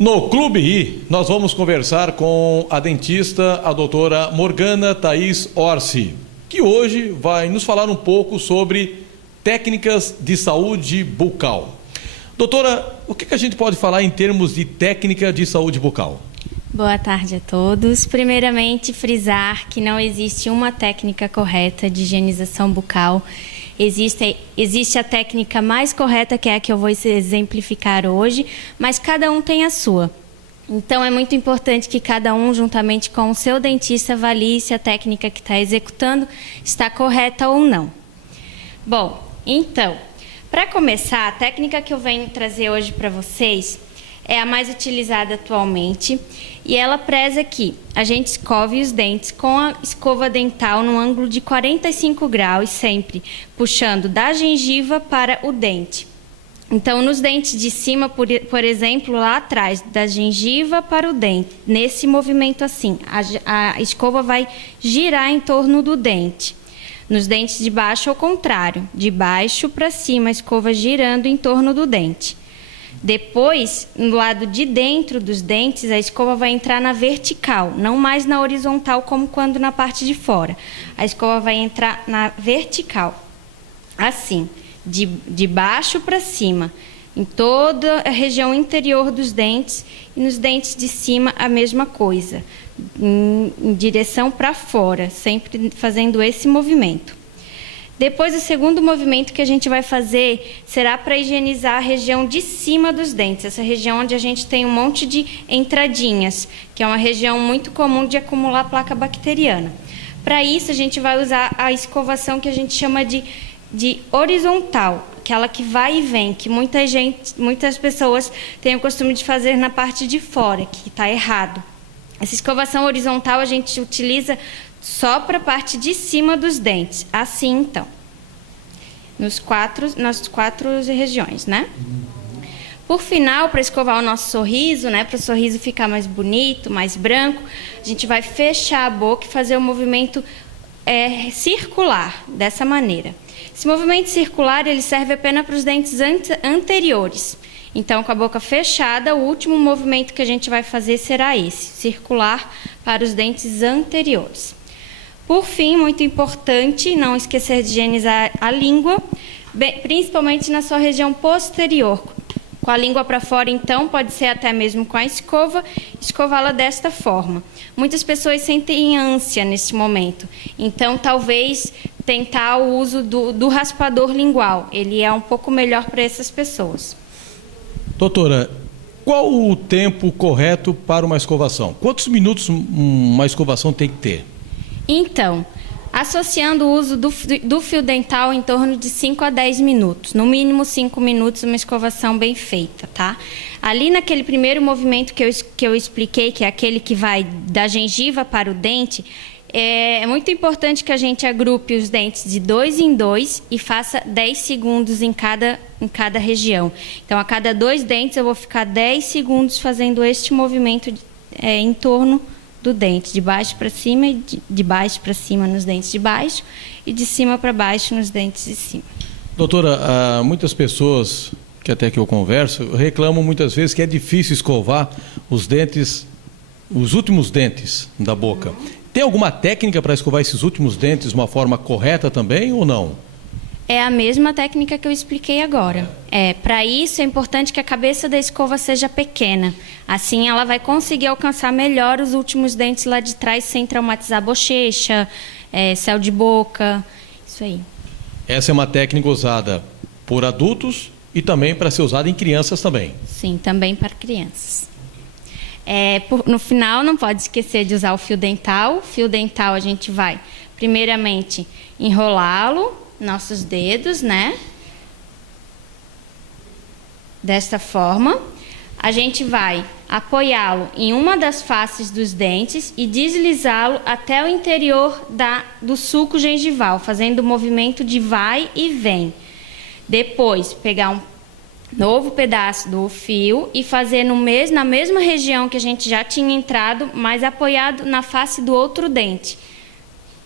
No Clube I, nós vamos conversar com a dentista, a doutora Morgana Thaís Orsi, que hoje vai nos falar um pouco sobre técnicas de saúde bucal. Doutora, o que a gente pode falar em termos de técnica de saúde bucal? Boa tarde a todos. Primeiramente, frisar que não existe uma técnica correta de higienização bucal. Existe a técnica mais correta, que é a que eu vou exemplificar hoje, mas cada um tem a sua. Então, é muito importante que cada um, juntamente com o seu dentista, avalie se a técnica que está executando está correta ou não. Bom, então, para começar, a técnica que eu venho trazer hoje para vocês é a mais utilizada atualmente e ela preza que a gente escove os dentes com a escova dental no ângulo de 45 graus, sempre puxando da gengiva para o dente. Então, nos dentes de cima, por exemplo, lá atrás, da gengiva para o dente, nesse movimento assim, a escova vai girar em torno do dente. Nos dentes de baixo, ao contrário, de baixo para cima, a escova girando em torno do dente. Depois, no lado de dentro dos dentes, a escova vai entrar na vertical, não mais na horizontal como quando na parte de fora. A escova vai entrar na vertical, assim, de baixo para cima, em toda a região interior dos dentes, e nos dentes de cima a mesma coisa, em direção para fora, sempre fazendo esse movimento. Depois, o segundo movimento que a gente vai fazer será para higienizar a região de cima dos dentes, essa região onde a gente tem um monte de entradinhas, que é uma região muito comum de acumular placa bacteriana. Para isso, a gente vai usar a escovação que a gente chama de horizontal, aquela que vai e vem, que muitas pessoas têm o costume de fazer na parte de fora, que está errado. Essa escovação horizontal a gente utiliza só para a parte de cima dos dentes, assim então, nas quatro regiões, né? Por final, para escovar o nosso sorriso, né, para o sorriso ficar mais bonito, mais branco, a gente vai fechar a boca e fazer o movimento circular, dessa maneira. Esse movimento circular, ele serve apenas para os dentes anteriores. Então, com a boca fechada, o último movimento que a gente vai fazer será esse, circular para os dentes anteriores. Por fim, muito importante, não esquecer de higienizar a língua, principalmente na sua região posterior. Com a língua para fora, então, pode ser até mesmo com a escova, escová-la desta forma. Muitas pessoas sentem ânsia nesse momento, então talvez tentar o uso do raspador lingual. Ele é um pouco melhor para essas pessoas. Doutora, qual o tempo correto para uma escovação? Quantos minutos uma escovação tem que ter? Então, associando o uso do fio dental em torno de 5 a 10 minutos. No mínimo 5 minutos, uma escovação bem feita, tá? Ali naquele primeiro movimento que eu expliquei, que é aquele que vai da gengiva para o dente, é muito importante que a gente agrupe os dentes de 2 em 2 e faça 10 segundos em cada região. Então, a cada 2 dentes, eu vou ficar 10 segundos fazendo este movimento em torno do dente, de baixo para cima e de baixo para cima nos dentes de baixo e de cima para baixo nos dentes de cima. Doutora, muitas pessoas que eu converso reclamam muitas vezes que é difícil escovar os últimos dentes da boca. Tem alguma técnica para escovar esses últimos dentes de uma forma correta também ou não? É a mesma técnica que eu expliquei agora. Para isso é importante que a cabeça da escova seja pequena. Assim ela vai conseguir alcançar melhor os últimos dentes lá de trás sem traumatizar a bochecha, céu de boca, isso aí. Essa é uma técnica usada por adultos e também para ser usada em crianças também? Sim, também para crianças. No final, não pode esquecer de usar o fio dental. O fio dental a gente vai, primeiramente, enrolá-lo, nossos dedos, né? Desta forma, a gente vai apoiá-lo em uma das faces dos dentes e deslizá-lo até o interior do sulco gengival, fazendo o movimento de vai e vem. Depois, pegar um novo pedaço do fio e fazer na mesma região que a gente já tinha entrado, mas apoiado na face do outro dente.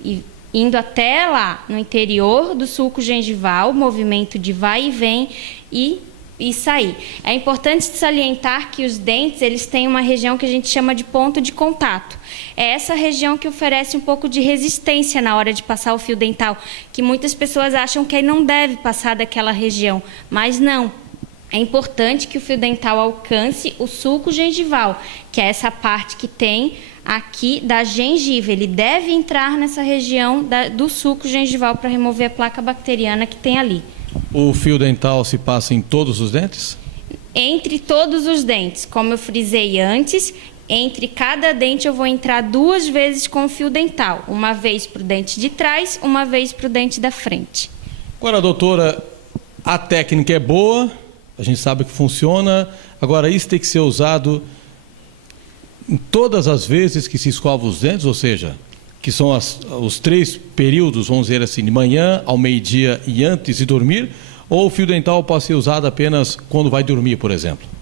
E indo até lá, no interior do sulco gengival, movimento de vai e vem, e e sair. É importante salientar que os dentes, eles têm uma região que a gente chama de ponto de contato. É essa região que oferece um pouco de resistência na hora de passar o fio dental, que muitas pessoas acham que não deve passar daquela região, mas não. É importante que o fio dental alcance o sulco gengival, que é essa parte que tem aqui da gengiva. Ele deve entrar nessa região do sulco gengival para remover a placa bacteriana que tem ali. O fio dental se passa em todos os dentes? Entre todos os dentes, como eu frisei antes, entre cada dente eu vou entrar 2 vezes com o fio dental. Uma vez para o dente de trás, uma vez para o dente da frente. Agora, doutora, a técnica é boa, a gente sabe que funciona. Agora, isso tem que ser usado em todas as vezes que se escova os dentes, ou seja, que são os 3 períodos, vamos dizer assim, de manhã, ao meio-dia e antes de dormir, ou o fio dental pode ser usado apenas quando vai dormir, por exemplo?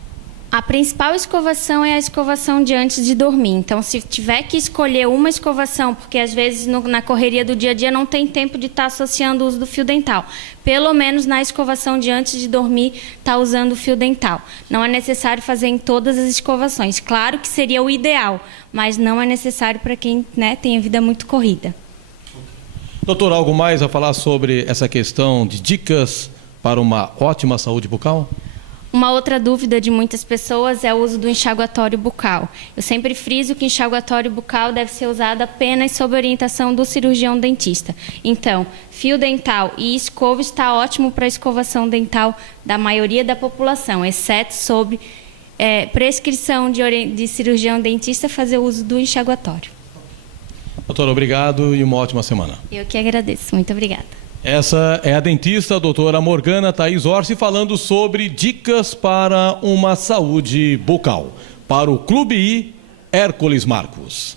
A principal escovação é a escovação de antes de dormir. Então, se tiver que escolher uma escovação, porque às vezes na correria do dia a dia não tem tempo de estar associando o uso do fio dental, pelo menos na escovação de antes de dormir, está usando o fio dental. Não é necessário fazer em todas as escovações. Claro que seria o ideal, mas não é necessário para quem, né, tem a vida muito corrida. Doutor, algo mais a falar sobre essa questão de dicas para uma ótima saúde bucal? Uma outra dúvida de muitas pessoas é o uso do enxaguatório bucal. Eu sempre friso que o enxaguatório bucal deve ser usado apenas sob orientação do cirurgião dentista. Então, fio dental e escova está ótimo para a escovação dental da maioria da população, exceto sob prescrição de cirurgião dentista fazer o uso do enxaguatório. Doutor, obrigado e uma ótima semana. Eu que agradeço. Muito obrigada. Essa é a dentista, a doutora Morgana Thaís Orsi, falando sobre dicas para uma saúde bucal. Para o Clube I, Hércules Marcos.